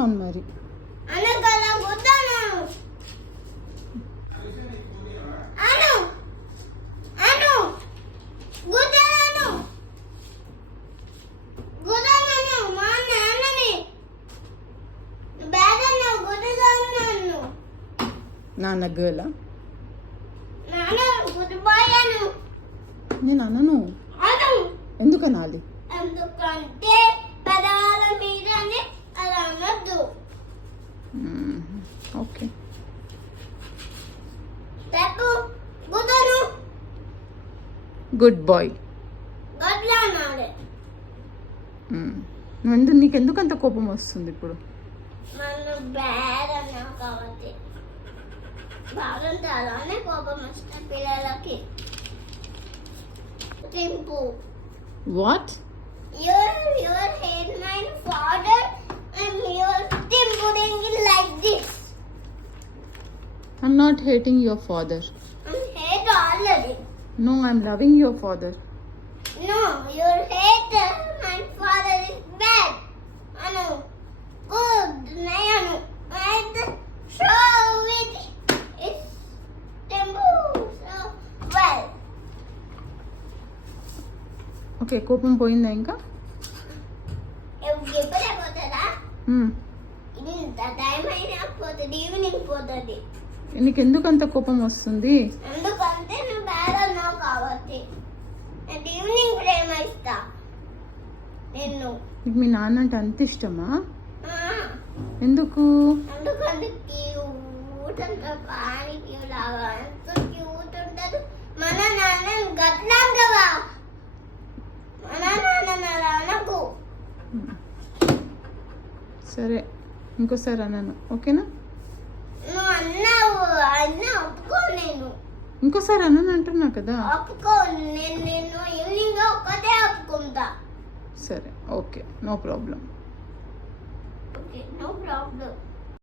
అవును మరి. నాన్న గర్లా? నేను అనను. ఎందుకు అనాలి? ఎందుకంటే పదాల మీదనే అలా అనొద్దు. ఓకే. Good boy. నీకెందుకు అంత కోపం వస్తుంది ఇప్పుడు? కోపం వస్తుంది పిల్లలకి. What? You hate my father and you're putting it like this. I'm not hating your father. I'm hate already. No, I'm loving your father. No, you hate my father is bad. Anu, good, Nayanu. And so it's temple so well. Okay, కోపం పోయిందా ఇంకా? ఎప్పుడే పోతుందా? ఇది ఇంత time అయినా పోతుంది, evening పోతుంది. నీకెందుకు అంత కోపం వస్తుంది? ఎందుకంటే నువ్వు బ్యాడ్ అన్నావు కాబట్టి. నేను ఈవినింగ్ ప్రేమ ఇస్తా నిన్ను. నీకు మీ నాన్న అంటే అంత ఇష్టమా? ఎందుకు? ఎందుకంటే క్యూట్ అంతా పాని క్యూ లాగా ఎంత క్యూట్ ఉంటుంది. మన నాన్న గట్లాంటవా? మన నాన్న అనకు. సరే, ఇంకోసారి అన్నాను, ఓకేనా? నువ్వు అన్నావు ఒప్పుకో. నేను ఇంకోసారి అన్నాను అంటున్నా కదా. ఒప్పుకో. నేను ఈవినింగ్ ఒక్కటే ఒప్పుకుంటా. సరే, okay, no problem. Okay, no problem.